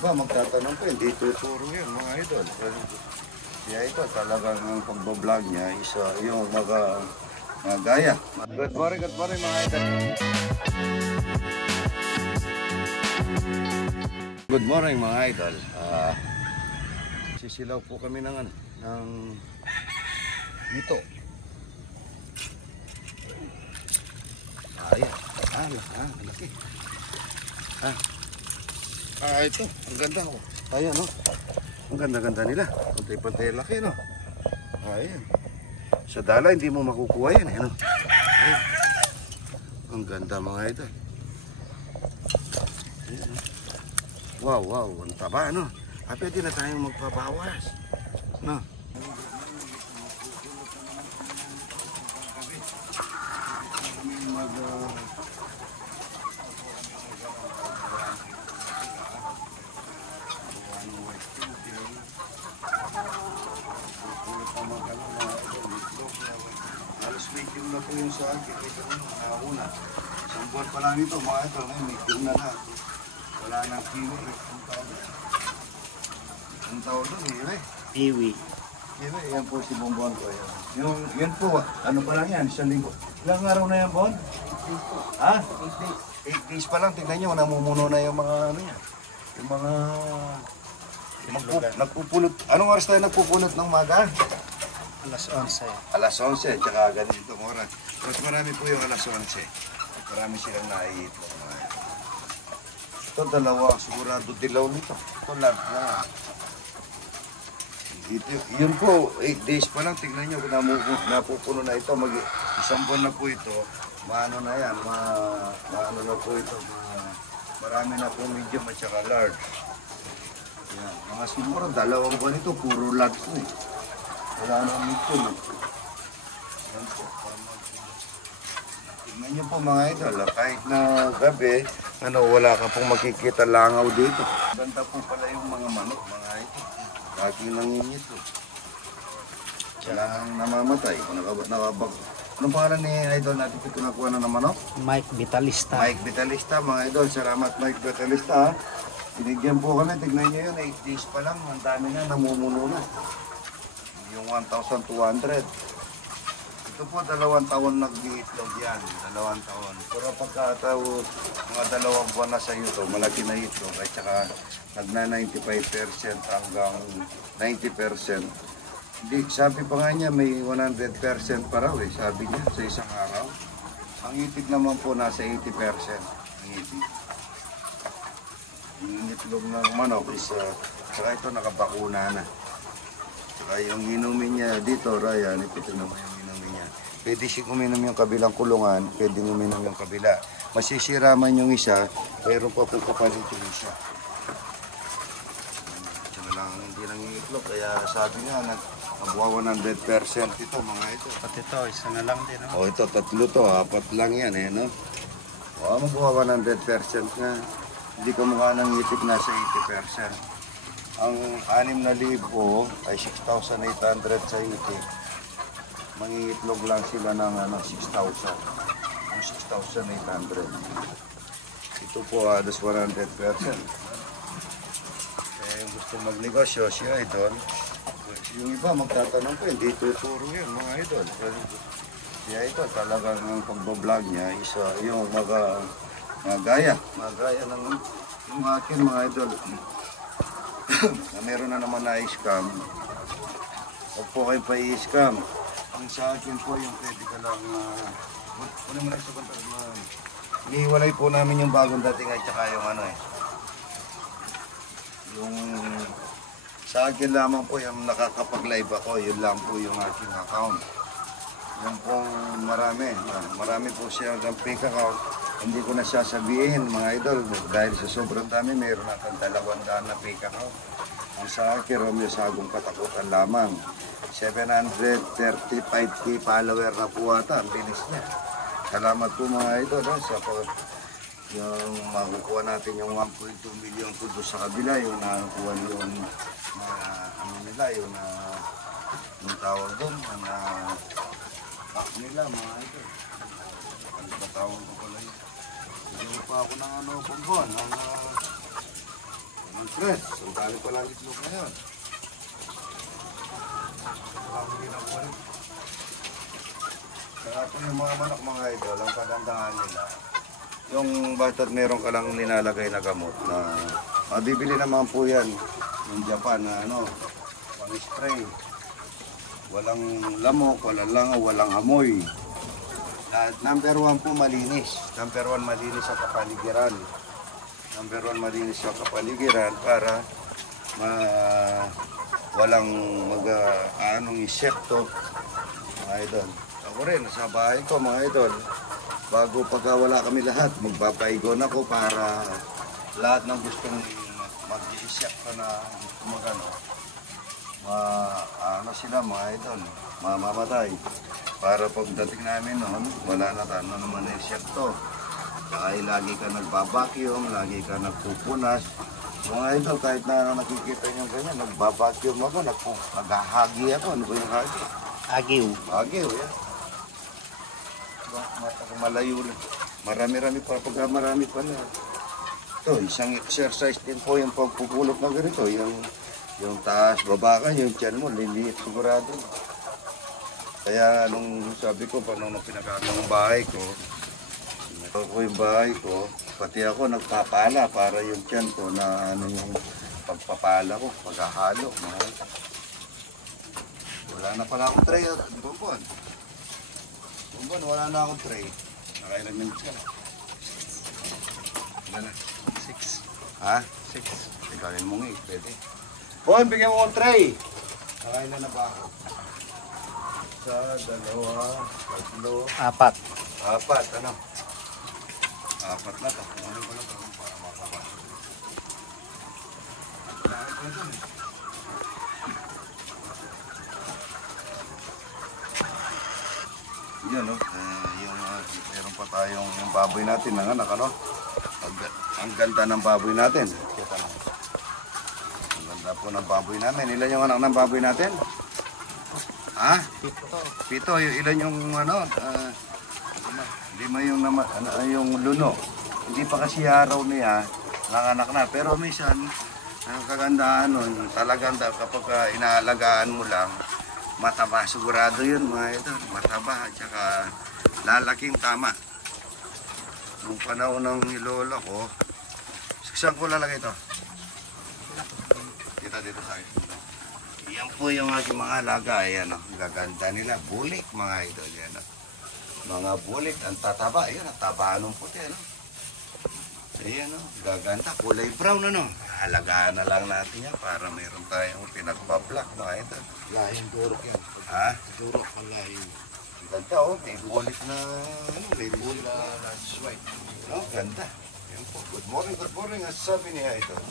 iba magtatanong po, hindi tuturo yun mga idol. Kaya ito talagang ang pagbablog niya is yung magaya. Good morning mga idol. Good morning mga idol. Sisilaw po kami ng ito. Ayan, malaki. Ito, ang ganda oh. Ayan oh. Ang ganda-ganda nila. Pantay-pantay laki no. Ayan. Sa dala hindi mo makukuha yan eh no. Ayan. Ang ganda mga ito. Ayan. Wow, ang taba no. Pwede na tayong magpabawas. No. Halos medium na po yung sa akin. Ito una. Isang buwan pa lang ito mga ito. Medium na na. Wala nang kiwi. Ang tawag doon, Iwi. Yan po si Bonbon ko. Yan po, ano pa lang yan, 1 linggo. Ilang araw na yan, Bon? 8 days po. Ha? 8 days pa lang, tignan nyo, namumuno na yung mga ano yan. Yung mga... Nagpupulot. Anong oras tayo nagpupulot ng maga? Alas 11. Alas 11, tsaka ganitong oras. Mas marami po yung alas 11. Marami silang naiitlog. Ito, dalawa, sigurado dilaw nito. Ito lang, yun po, 8 days pa lang, tignan nyo, napupuno na ito, isang buwan na po ito, maano na yan, maano na po ito, marami na po medium at saka large. Yan, mga siguro, 2 buwan ito, puro large po eh. Wala na medium. Yan po, tignan nyo po mga idol, kahit na gabi, wala ka pong makikita langaw dito. Ganda po pala yung mga manok, mga ito. Aking nangingito. Wala nang namamatay. Anong pangalan ni idol natin ito nakuha na ng manok? Mike Vitalista. Mike Vitalista, mga idol. Salamat Mike Vitalista. Binigyan po kami. Tignan nyo yun, 8 days pa lang. Ang dami na, namumuno na. Yung 1,200. Ito po, 2 taon nag-iitlog yan. 2 taon. Pero pagkataw, mga 2 buwan na sa iyo to, malaki na itlog. At saka nagna 95% hanggang 90%. Hindi, sabi pa nga niya, may 100% pa raw eh. Sabi niya, sa isang araw. Ang itik naman po, nasa 80%. Ang itik. Yung itlog ng manok is, saka ito nakabakuna na. Saka yung inumin niya dito, Ryan, ito naman yung inumin niya. Pwede siya uminom yung kabilang kulungan, pwede uminom yung kabila. Masisira man yung isa, mayroon pa po kapalit yung isa. Ito na lang hindi nangiitlog, kaya sabi nga, magwa 100% ito mga ito. At ito, isa na lang din. No? Ito, 3 to, 4 lang yan eh, no? Magwa 100% nga. Hindi ka mukha ng itik na sa 80%. Ang 6,000 ay 6,800 sa itik. Mangiitlog lang sila ng 6,000. Yung 6,800. Ito po halos 100%. Yung gusto magnegosyo, siya idol. Yung iba magtatanong po, hindi tuturo yun mga idol. Kaya ito talagang ang pagbablog niya is yung magaya. Magaya ng yung akin mga idol. Na meron na naman na i-scam. Huwag po kayo pa i-scam. Ang sa akin po yung pwede ka lang kunin mo na isa pantay mo. Inihiwalay po namin yung bagong dating at saka yung yung sa akin lamang po yung nakakapag-live ako, yun lang po yung aking account. Yan pong marami po siya ng fake account. Hindi ko na sasabihin mga idol dahil sa sobrang dami mayroon akong 200 na fake account. Ang sa akin, Romeo Sagong Katakutan lamang. 735k follower na po ata, ang bilis niya. Salamat po mga idol sa yung makukuha natin yung 1.2 million po doon sa kabila, yung nakukuha yung yung tawag doon, pack nila mga idol. Ano ba tawag ko pala yun? Hindi pa ako ng Bonbon, Ang stress. Ang dami pa lang itlog ngayon. Marami ginakulit. Kaya po yung mga manok mga idol, ang kagandahan nila, yung basta't meron ka lang nilalagay na gamot na mabibili naman po yan yung Japan na ano, pang spray. Walang lamok, walang langaw, walang amoy. At number 1 po malinis. Number 1 malinis sa kapaligiran. Number 1 malinis sa kapaligiran para walang anong insekto mga idol. Ako rin, sa bahay ko mga idol, bago pagkawala kami lahat, magpapaigon ako para lahat ng gustong mag-insekto na magano, ano sila mga idol, mamamatay. Para pagdating namin noon, wala na tayo naman na insekto. Ay lagi ka nagbabacuum, lagi ka nagpupunas. Mga idol, kahit na nakikita nyo ganyan, nagbabacuum ako, naghahagi ako. Ano ba yung hagi? Agiw. Agiw, yan. Malayo lang. Marami-rami pa, pagka marami pa na. Ito, isang exercise din po yung pagpupulot na ganito. Yung taas, baba ka, yung tiyan mo, liliit sigurado. Kaya nung sabi ko, paano nung pinagkakang bahay ko, yung bahay ko, pati ako nagpapala para yung tiyan ko na ano yung pagpapala ko, paghahalo. Wala na pala akong tray, Bumbon. Bumbon, wala na akong tray. Nakailang minutes ka na. Wala na. 6. Ha? 6. Ikaw mo nga eh, pwede. Bon, bigyan mo akong tray. Nakailan na ba ako? Isa, dalawa, tatlo, 4. apat, ano? Apat na to. Ano ba na to? Para makabasa. Bakit na ito eh? Yan, no? Meron pa tayong yung baboy natin, nanganak, ano? Ang ganda ng baboy natin. Kita lang. Ang ganda po ng baboy namin. Ilan yung anak ng baboy natin? Ha? 7. Ilan yung ano? 5 yung luno. Hindi pa kasi araw niya, nanganak na. Pero minsan, ang kagandahan nun, talagang kapag inaalagaan mo lang, mataba. Sigurado yun mga ito. Mataba at saka lalaking tama. Nung panahon ng lolo ko, saan ko lalagay ito? Dito sa akin. Yan po yung aking mga alaga. Ayan o, gaganda nila. Bulik mga ito. Yan o. Mga bulik, ang tataba. Ayan, ang taba nung puti. Ano? Ayan o, gaganda. Kulay brown ano. Alagaan na lang natin yan para mayroon tayong pinagpa-black mga ito. Lahing durok yan. Ha? Durok ang lahing. Ganda o, may bulik na, ano, may bulik na White. no, ganda. Yan po. Good morning, good morning. Ang sabi niya ito.